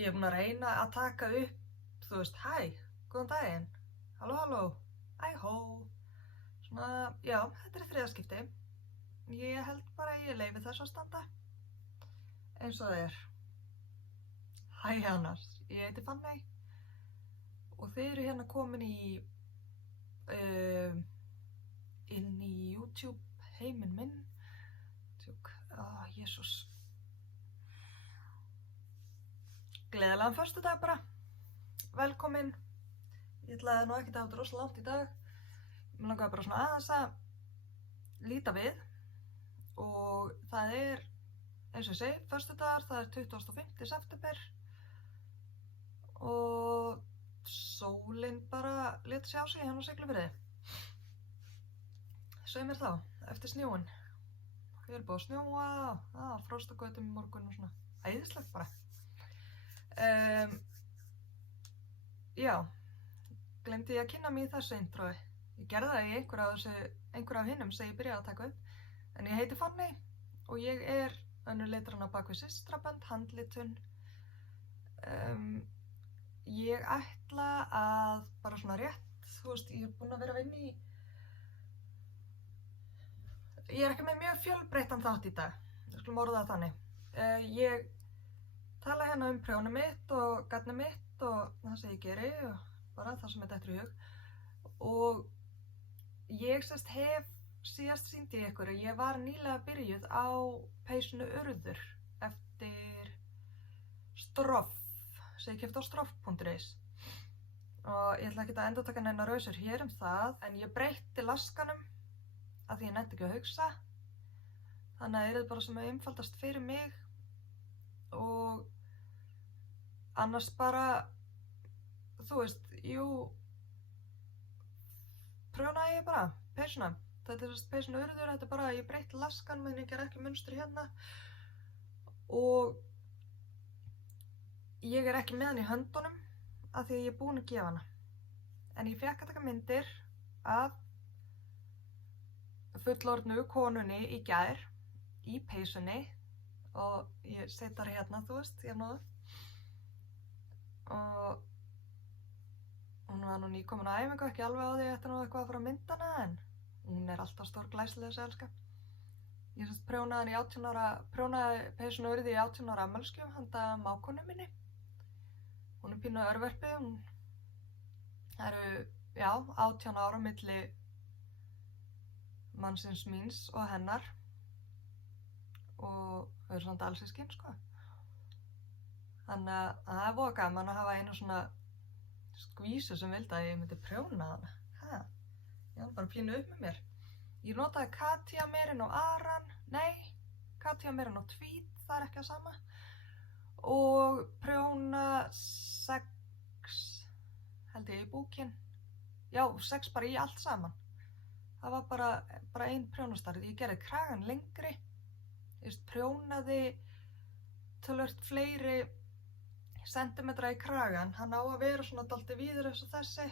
Ég er búin að reyna að taka upp, þú veist, hæ, góðan daginn, halló, halló, æhó, svona, já, þetta er þriðja skipti. Ég held bara að ég leyfi þess að standa, eins og það er. Hæ annars, ég heiti Fanney og þið eru hérna komin inn í YouTube heiminn minn. Jesús. Gleðilegan föstudag bara, velkomin. Ég ætlaði nú ekki að hafa þetta rosalega langt í dag. Mér langaði bara svona aðeins að líta við og það er, eins og ég segi, föstudagur, það er 25. september og sólin bara lét sjá sig hérna á Siglufirði. Segðu mér þá, eftir snjóinn. Ég er búið að snjóa, frost á götum í morgun og svona, æðislegt bara. Já, glemdi ég að kynna mig í þessu introi. Ég gerði það í einhver af hinnum sem ég byrjaði að taka upp. En ég heiti Fanney og ég er önnur leitrann á bak við systrabönd, handlitun. Ég ætla að bara svona rétt, þú veist, ég er búin að vera að vinna í... Ég er ekki með mjög fjölbreyttan þátt í dag, ég skulum orða það þannig. Ég tala hérna prjónið mitt og garnið mitt og það sem ég geri og bara það sem dettur í hug. Og ég hef síðast sýndi ykkur að ég var nýlega byrjuð á peysinu Urður eftir Stroff sem ég keypti á stroff.is. Og ég ætla ekki að endurtaka neina rausur hér það, en ég breytti laskanum af því ég nennti ekki að hugsa. Þannig að það er bara sem að einfaldast fyrir mig og annars bara, þú veist, prjónaði ég bara peysuna. Þetta er peysinu Urður, þetta er bara að ég breytti laskan en ég ger ekki munstur hérna og ég er ekki með hann í höndunum af því að ég er búin að gefa hana. En ég fékk að taka myndir af fullorðnu konunni í gær í peysunni og ég set þar hérna, þú veist, hérna og hún var nú nýkomin á æfingu, ekki alveg á því að þetta nú eitthvað að fara að mynda hana en hún er alltaf stór glæsileg þessi elska. Ég prjónaði peysuna Urði í 18 ára afmælisgjöf handa mákonu minni. Hún er pínu örverpið, það eru, 18 ára milli mannsins míns og hennar og þau eru samt allsyskin, sko. Þannig að það er voða gaman að hafa einu svona skvísu sem vildi að ég myndi prjóna hana. Ég var bara pínu upp með mér. Ég notaði Katja Merin og Aran, Katja Merin og Tvít, það er ekki að sama. Og prjóna 6, held ég, í búkinn. 6 bara í allt saman. Það var bara ein prjónastarð. Ég gerði kragan lengri, prjónaði töluvert fleiri sentimetra í kragan. Hann á að vera svona dálítið víður eins og þessi.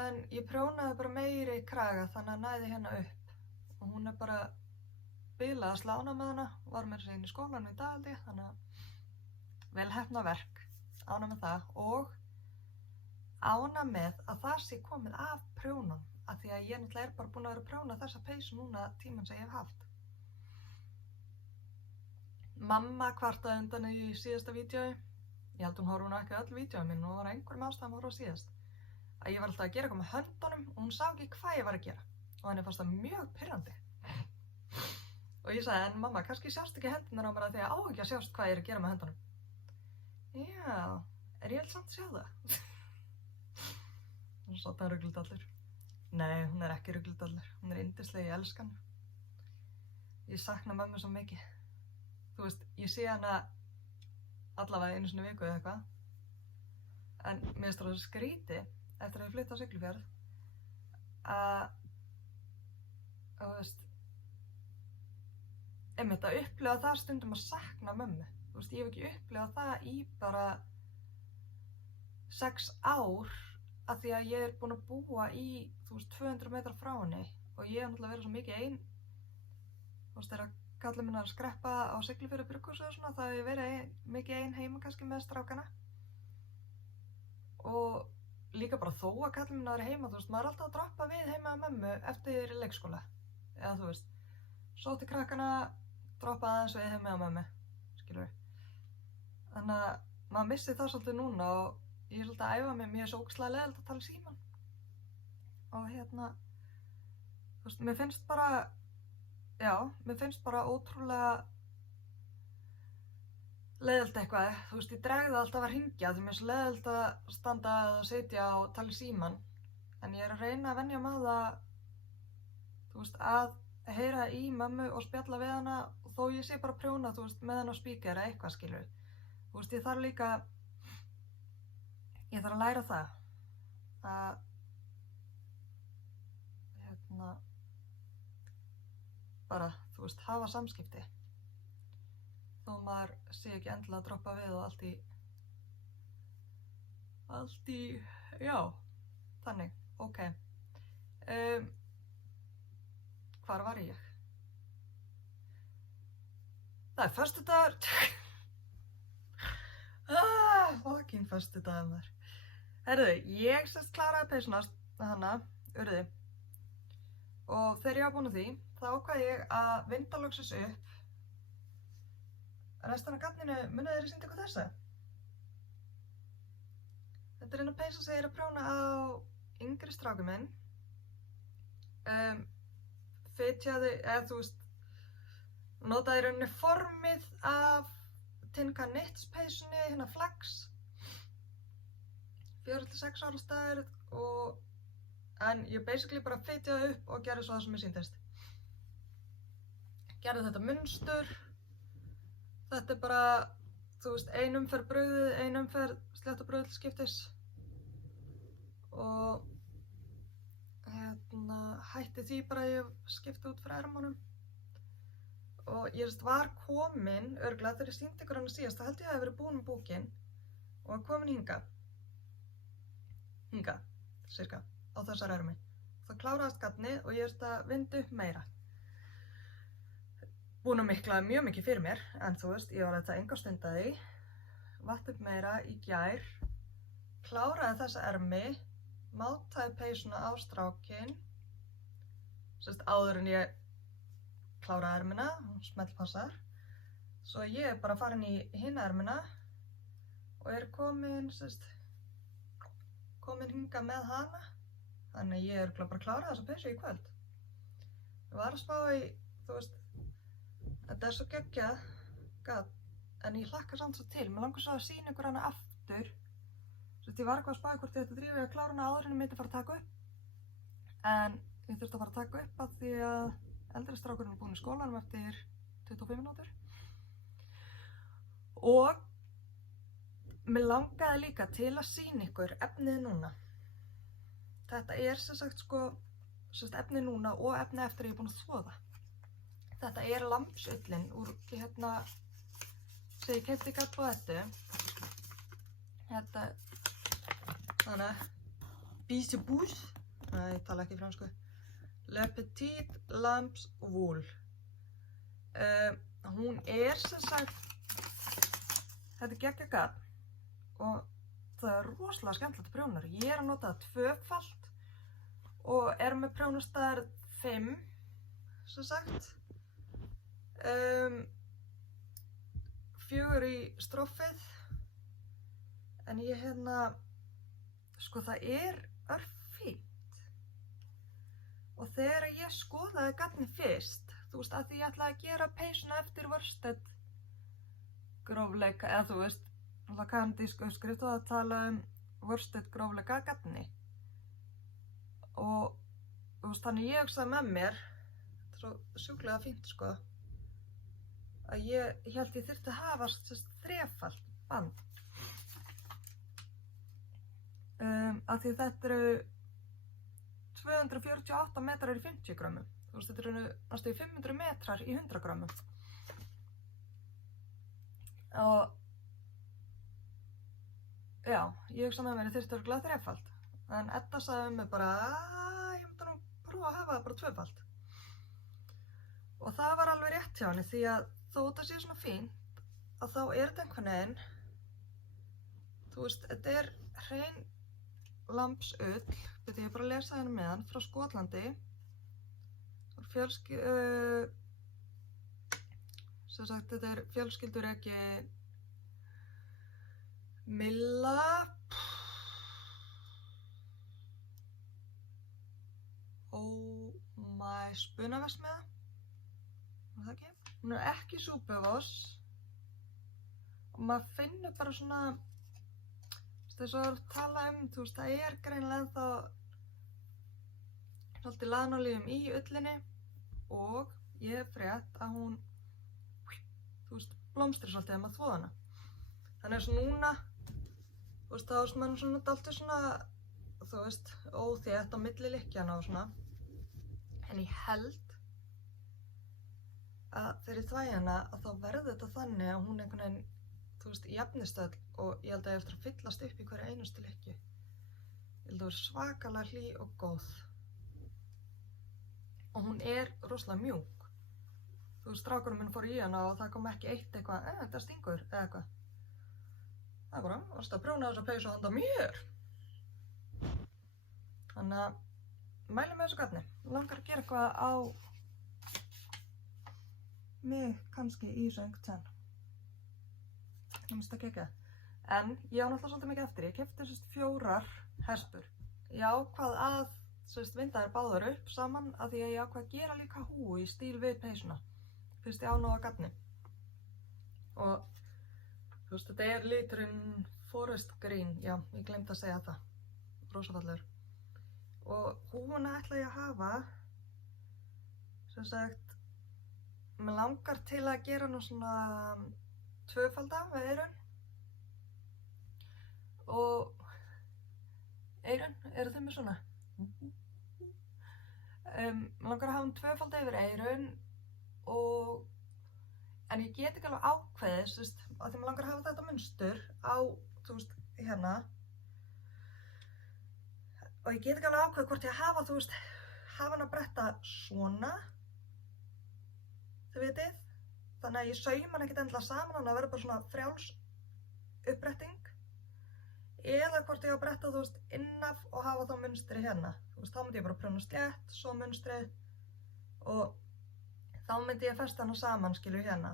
En ég prjónaði bara meiri í kraga þannig að næði hérna upp. Og hún er bara bilað að slána með hana. Var með þessi inn í skólanum í dag held ég, þannig að vel heppnað verk. Ána með það og ána með að það sé komið af prjónum. Af því að ég náttúrulega er bara búin að vera að prjóna þessa peysu núna tímann sem ég hef haft. Mamma kvartaði undan í síðasta vídeói. Ég held hún horfði nú ekki öll vídeói mín og var einhverjum ástæðum að horfa á síðast. Að ég var alltaf að gera eitthvað með höndunum og hún sá ekki hvað ég var að gera. Og henni fannst það mjög pirrandi. Og ég sagði, en mamma, kannski sjást ekki hendunar á mér að því að á ekki að sjást hvað ég er að gera með höndunum. Já, er ég alls samt að sjá það? Hún satt hann rugludallur. Nei, hún er ekki rugludallur. Hún er yndisleg, ég elska hana. Ég sakna mömmu svo mikið. Þú veist, ég sé hana allavega einu sinni í viku eða eitthvað. En mér finnst það skrítið eftir að ég flytti á Siglufjörð að, þú veist, einmitt að upplifa það stundum að sakna mömmu. Þú veist, ég hef ekki upplifað það í bara 6 ár af því að ég er búin að búa í, þú veist, 200 metra frá henni og ég hef náttúrulega verið svo mikið ein, þú veist, þegar kallinn minn að skreppa á Siglufjörður brugghúsi og svona, þá hef ég verið mikið ein heima kannski með strákana. Og líka bara þó að kallinn minn að vera heima, þú veist, maður er alltaf að droppa við heima að mömmu eftir leikskóla. Eða þú veist, sótti krakkana, droppa aðeins við heima að mömmu, skilur við. Þannig að maður missi það svolítið núna og ég er svolítið að æfa mig, mér er svo ógeðslega leiðilegt að tala í símann. Og þú veist, mér finnst bara ótrúlega leiðilegt eitthvað, þú veist, ég dreg það alltaf að hringja því mér er svo leiðilegt að standa og sitja og tala í símann. En ég er að reyna að venja mig á það, þú veist, að heyra í mömmu og spjalla við hana og þó ég sé bara að prjóna, þú veist, með hana á speaker eða eitthvað, skilur. Þú veist, ég þarf að læra það að bara, þú veist, hafa samskipti þó maður sé ekki endilega að droppa við og allt í, já, þannig, ok. Hvar var ég? Það er föstudagur. Fucking föstudagur maður. Herðu, ég sérst kláraði peysuna hana, urði. Og þegar ég var búin að því, þá ákvað ég að vinda loksins upp. Restan af garninu, munið þér ég sýndi ykkur þessa? Þetta er eina peysa sem ég er að prjóna á yngri stráku minn. Fitjaði, eða þú veist, notaði í rauninni formið af Tinka Knits peysunni, hérna Flax. 4-6 ára stærð en ég basically bara fitjaði upp og gerði svo það sem ég sýndist. Gerði þetta munstur. Þetta er bara, þú veist, ein umferð brauðið, ein umferð slétta brauð til skiptis. Og hætti því bara að ég skipti út fyrir ermunum. Og ég var komin, örugglega þegar ég sýndi ykkur hana síðast, þá held ég að ég hafi verið búin með búkinn og var komin hingað, cirka, á þessar ermi. Það kláraðist garnið og ég að vinda upp meira. Búin að mikla mjög mikið fyrir mér, en þú veist, ég var þetta enga stund að því, vatt upp meira í gær, kláraði þessa ermi, mátaði peysuna á strákinn, sérst áður en ég kláraði ermina, hún smellpassar, svo ég bara farin í hina ermina og er komin hingað með hana, þannig að ég bara kláraði þessa peysu í kvöld. Ég var að spá í, þú veist, þetta er svo geggjað, en ég hlakka samt svo til. Mér langar svo að sýna ykkur hana aftur. Ég var eitthvað að spá hvort ég ætti að drífa í að klára hana áður en ég myndi fara að taka upp. En ég þurfti að fara að taka upp af því að eldri strákurinn er búinn í skólanum eftir 25 mínútur. Og mér langaði líka til að sýna ykkur efnið núna. Þetta er efnið núna og efnið eftir að ég er búin að þvoða. Þetta er lambsullin úr sem ég keypti í Gatboettu. Þetta, þannig, Bisebouche, ég tala ekki fransku, Le Petit Lambs Wool. Hún er þetta er geggjað garn og það er rosalega skemmtilegt að prjóna. Ég er að nota það 2-falt og er með prjónastærð 5, fjögur í stroffið, en ég það er örfínt. Og þegar ég skoðaði garnið fyrst, þú veist, að því ég ætlaði að gera peysuna eftir worsted grófleika, eða þú veist, kanadísk uppskrift og að tala worsted grófleika garni. Og þú veist, þannig ég hugsaði með mér, þetta er svo sjúklega fínt að ég held ég þyrfti að hafa 3-falt band. Af því þetta eru 248 metrar í 50 grömmum. Þú veist, þetta eru næstum 500 metrar í 100 grömmum. Og já, ég hugsa með mér ég þyrfti örugglega 3-falt. En Edda sagði mér bara, ég myndi nú prófa að hafa það bara 2-falt. Og það var alveg rétt hjá henni því að þó þetta sé svona fínt að þá þetta einhvern veginn, þú veist, þetta hrein lambsull, ég bara að lesa hérna með hann, frá Skotlandi, sem sagt, þetta fjölskyldurekki Milla spunaverksmiðja, var það ekki? Hún ekki Supervass og maður finnur bara svona, þess að tala þú veist, það greinilega ennþá svolítið lanolíum í ullinni og ég hef frétt að hún, þú veist, blómstri svolítið ef maður þvoði hana. Þannig að svo núna, þú veist, þá er mann svona dálítið svona, þú veist, óþétt á milli lykkjana og svona. En ég held að þegar ég þvægi hana að þá verður þetta þannig að hún einhvern veginn, þú veist, jafnist öll og ég held að ég eftir að fyllast upp í hverju einustu lykkju. Ég held að það er svakalega hlý og góð. Og hún rosalega mjúk. Þú veist, strákurinn minn fór í hana og það kom ekki eitt eitthvað, þetta stingur eða eitthvað. Það er bara, varst að prjóna þessa peysu handa mér. Þannig að mælum með þessu garni. Langar að gera eitthvað á mig kannski í söng 10. Það minnst að kekja. En ég á náttúrulega svolítið mikið eftir. Ég keypti 4 hespur. Ég ákvað að vinda þær báðar upp saman af því að ég ákvað að gera líka húu í stíl við peysuna. Fyrst ég á nóg að garni. Og þú veist, þetta liturinn Forest Green. Já, ég glemdi að segja það. Rosafallegur. Og húuna ætla ég að hafa, sem sagt, mig langar til að gera nú svona 2-falda með eyrun. Og eyrun, eru þau með svona? Mig langar að hafa 2-falda yfir eyrun en ég get ekki alveg ákveðið, þú veist, að því mig langar að hafa þetta munstur á, þú veist, hérna. Og ég get ekki alveg ákveðið hvort ég hafa, þú veist, hafa hann að bretta svona, þið vitið. Þannig að ég sauma hann ekkert endilega saman, hann að vera bara svona frjáls uppbretting. Eða hvort ég á að bretta, þú veist, innaf og hafa þá munstri hérna. Þú veist, þá myndi ég bara prjóna slétt, svo munstrið og þá myndi ég festa hana saman, skilur, hérna.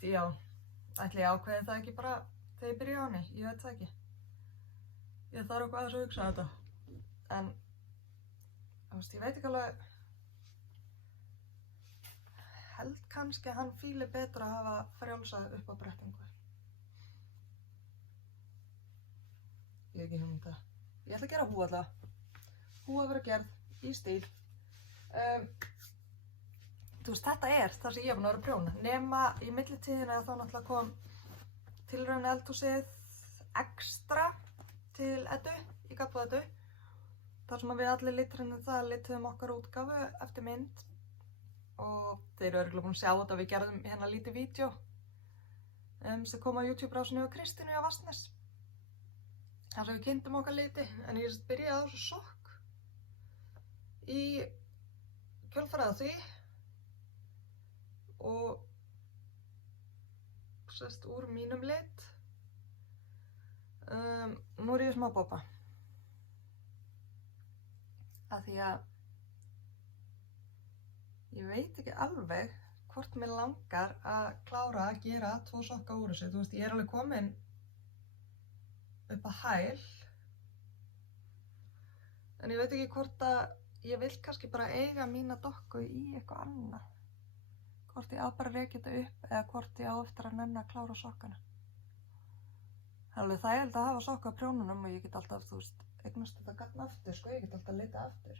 Já, ætli ég ákveði það ekki bara þegar ég byrja á henni, ég veit það ekki. Ég þarf eitthvað aðeins að hugsa þetta. En, þú veist, ég veit ekki alveg, held kannski að hann fíli betra að hafa frjálsa upp á brettingu. Ég hef ekki hugmynd það. Ég ætla að gera húa alltaf. Húa að vera gerð í stíl. Þú veist, þetta það sem ég hef búin að vera að prjóna. Nema í millitíðina þá náttúrulega kom tilraun eldhúsið extra til Eddu, í Gabbu Eddu. Þar sem við allir lituðum okkar útgáfu eftir mynd. Og þeir eru örugglega búin að sjá þetta, við gerðum hérna lítið vídeo sem kom á YouTube-rásinni og Kristínu á Vatnsnes. Þar sem við kynntum okkar liti, en ég byrjaði á þessu sokk í kjölfarið á því og sest úr mínum lit. Nú ég smá bópa. Af því að ég veit ekki alveg hvort mér langar að klára að gera 2 sokka úr þessu. Þú veist, ég alveg komin upp að hæl. En ég veit ekki hvort að ég vil kannski bara eiga mína dokku í eitthvað annað. Hvort ég á bara að rekja þetta upp eða hvort ég á eftir að nenna að klára sokkana. Það er alveg þægilegt að hafa sokka á prjónunum og ég get alltaf, þú veist, eignast þetta gatn aftur, sko, ég get alltaf að lita aftur.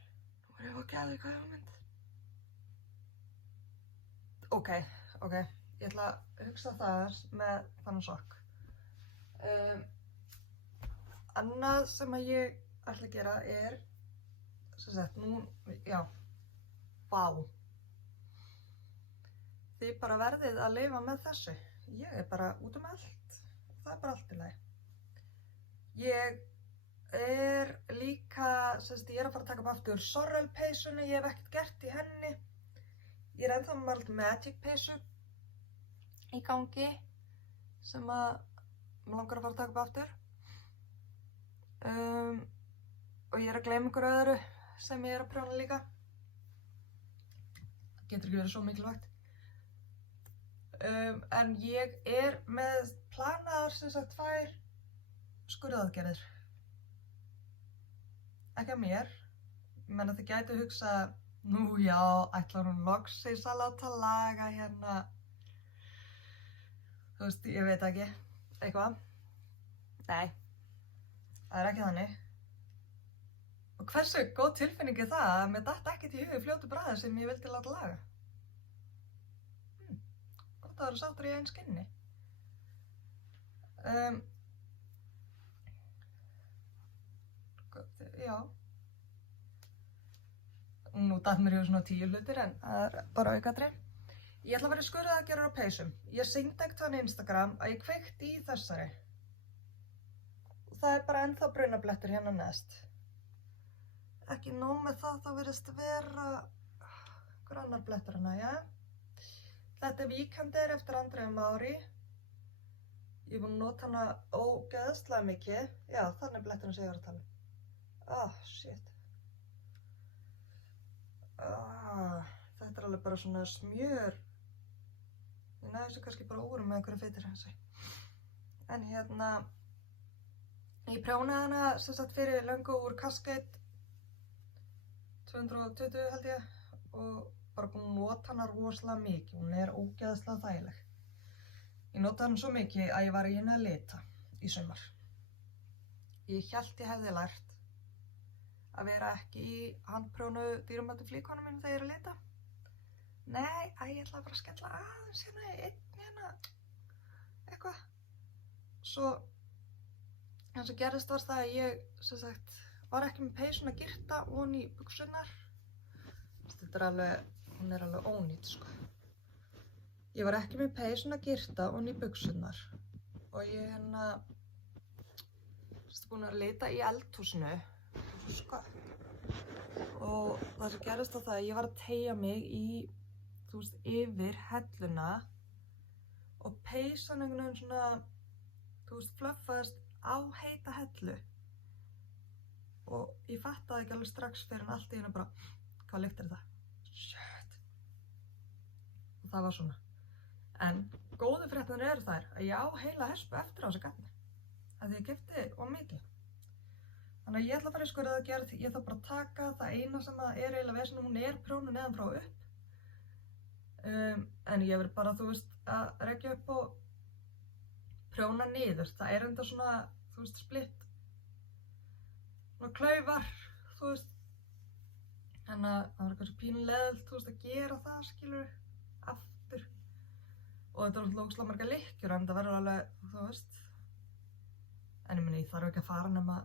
Nú ég að geða eitthvað hugmynd. Ok, ég ætla að hugsa það með þannig sokk. Annað sem að ég ætla að gera sem sagt, nú, já, vá. Þið bara verðið að lifa með þessu. Ég bara út allt, það bara allt í lagi. Ég er líka, ég er að fara að taka upp aftur Sorrel peysunni, ég hef ekkert gert í henni. Ég er ennþá með Magic peysu í gangi sem að mig langar að fara að taka upp aftur. Og ég er að gleyma ykkur öðru sem ég er að prjóna líka. Það getur ekki verið svo mikilvægt. En ég er með planaðar 2 skurðaðgerðir. Ekki að mér. Ég meina þið gætu hugsa, nú já, ætlar hún loksins að láta laga hérna. Þú veist, ég veit ekki. Eitthvað. Nei. Það er ekki þannig. Og hversu góð tilfinning er það að mér datt ekkert í hug fljótu bragði sem ég vildi láta laga. Gott að það eru sáttur í einn skinni. Já. Nú datt mér í hug svona 10 hlutir en það er bara aukatri. Ég ætla að vera skurðaðgerðir á peysum. Ég sýndi ekkert á Instagram að ég kveikti í þessari. Og það er bara ennþá brunablettur hérna neðst. Ekki nóg með það, þá virðist vera einhver annar blettur hana, já. Þetta er Víkandir eftir Andrea Maury. Ég er búin að nota hana ógeðslega mikið. Já, þannig bletturinn sem ég var að tala um. Shit. Þetta er alveg bara svona smjör. Ég næði þessu kannski bara úr með einhverju feitir hansi. En hérna, ég prjónaði hana fyrir löngu úr Cascade 220 held ég og bara búin að nota hana rosalega mikið. Hún er ógeðslega þægileg. Ég notaði hana svo mikið að ég var í henni að lita í sumar. Ég hélt ég hefði lært að vera ekki í handprjónu dýrmætu flíkonum mínum þegar ég er að lita. Nei, ég ætla bara að skella aðeins hérna í einn eitthvað. Svo, það sem gerðist var það að ég, var ekki með peysuna girta ofan í buxurnar. Þetta er alveg, hún er alveg ónýt, sko. Ég var ekki með peysuna girta ofan í buxurnar og ég búin að lita í eldhúsinu, sko. Og það sem gerðist var það að ég var að teygja mig í, yfir helluna og peysan einhvern veginn svona, fluffaðist á heita hellu. Og ég fattaði ekki alveg strax fyrir en allt í einu bara, hvað lykt er þetta? Shit. Og það var svona. En góðu fréttirnar eru þær að ég á heila hespu eftir á þessu gatni. Af því ég keypti of mikið. Þannig að ég ætla að fara í skurðaðgerð, ég þarf bara að taka það eina sem er eiginlega vesinn, hún er prjónuð neðan frá upp. En ég verð bara, að rekja upp og prjóna niður. Það er enda svona, splitt. Svona klaufar, Þannig að það var kannski pínulegðilt, að gera það, skilur, aftur. Og þetta var ógeðslega margar lykkjur, en það verður alveg, En ég meni, ég þarf ekki að fara nema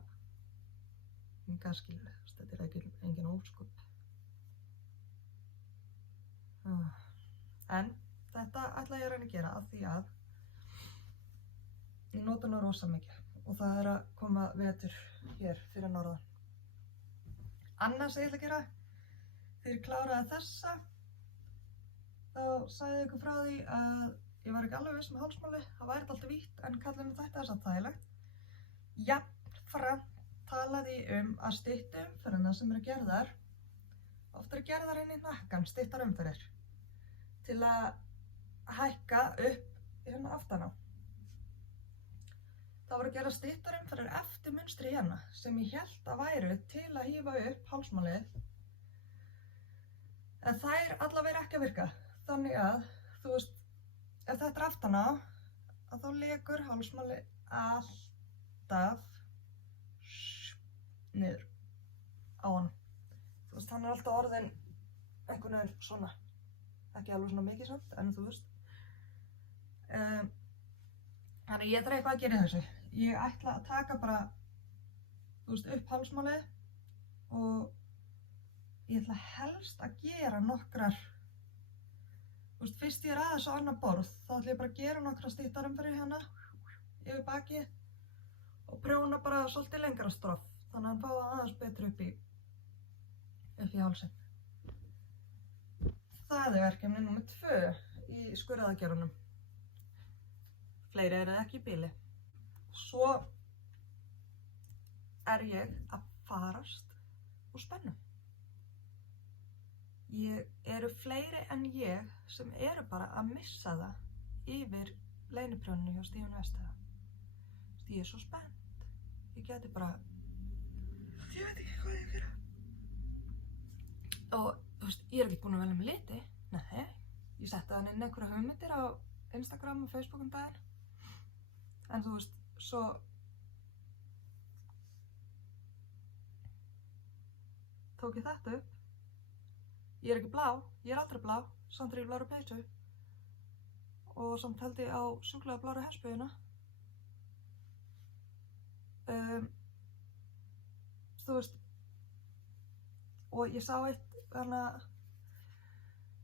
hingað, skilur, þetta er engin ósköp. En þetta ætla ég að reyna að gera af því að ég nota hana rosa mikið og það er að koma vetur hér fyrir norðan. Annað sem ég ætla að gera, þegar ég kláraði þessa, þá sagði ég ykkur frá því að ég var ekki alveg viss með hálsmáli, það væri alltaf vítt en kallinn þetta er samt þægilegt. Jafnframt talaði ég að stytta umferðina sem eru gerðar, oft eru gerðar inn í hnakkann, styttar umferðir, til að hækka upp hérna aftan á. Það voru að gera styttar umferðir eftir munstri hérna sem ég hélt að væru til að hífa upp hálsmálið. En þær allavega ekki að virka. Þannig að, ef þetta er aftan á, að þá lekur hálsmálið alltaf niður á hann. Hann er alltaf orðinn einhvern veginn svona. Ekki alveg svona mikið samt, en Þannig ég þarf eitthvað að gera í þessu. Ég ætla að taka bara, upp hálsmálið og ég ætla helst að gera nokkrar, fyrst ég er aðeins á annað borð, þá ætla ég bara að gera nokkrar styttarumferðir hérna yfir bakið og prjóna bara svolítið lengra stroff þannig að hann fái aðeins betur upp í hálsinn. Það er verkefni númer 2 í skurðaðgerðunum. Fleiri eru ekki í bili. Svo er ég að farast úr spennu. Eru fleiri en ég sem eru bara að missa það yfir leyniprjóninu hjá Stífan Vestæða. Ég er svo spennt. Ég geti bara... Ég veit ekki hvað ég gera. Og þú veist, ég er ekki búin að velja með liti. Nei, ég setti hann inn einhverja hugmyndir á Instagram og Facebook daginn. En þú veist, svo tók ég þetta upp. Ég er ekki blá, ég er aldrei blá, samt er ég blára peysu. Og samt held ég á sjúklega blára hestbögina. Þú veist, og ég sá eitt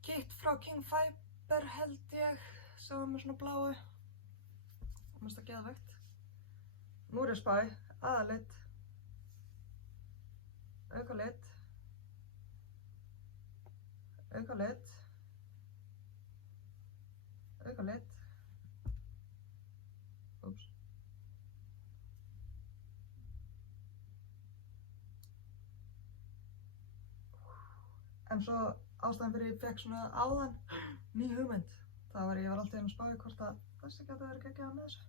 kit frá King Fiber held ég, sem var með svona bláu. Mér finnst það geðveikt. Nú er ég að spá í aðalit, aukalit, aukalit, aukalit. Úps. En svo ástæðan fyrir ég fekk svona áðan ný hugmynd. Það var ég var alltaf að spá í hvort að þessi gæti verið geggjað með þessu.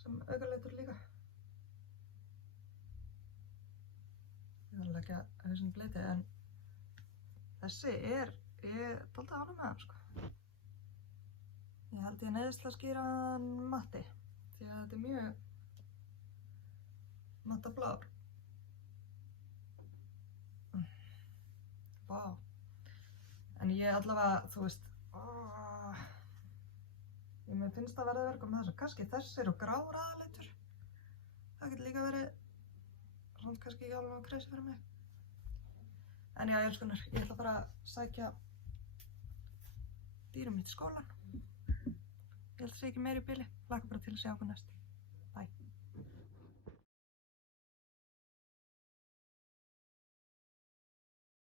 Sem aukalitur líka. Ég þarf að leggja hausinn í bleyti, en þessi ég er dálítið ánægð með hann, sko. Ég held ég neyðist að skýra hann matti, því að þetta er mjög matta blár. Vá. En ég allavega, þú veist, mér finnst það verið að verka með þessu. Kannski þessir og grár aðalitur. Það getur líka verið svona kannski ekki alveg crazy fyrir mig. En já, elskunar, ég ætla að fara að sækja dýrum mitt í skólann. Ég held að sé ekki meira í bili. Hlakka bara til að sjá okkur næst. Bye.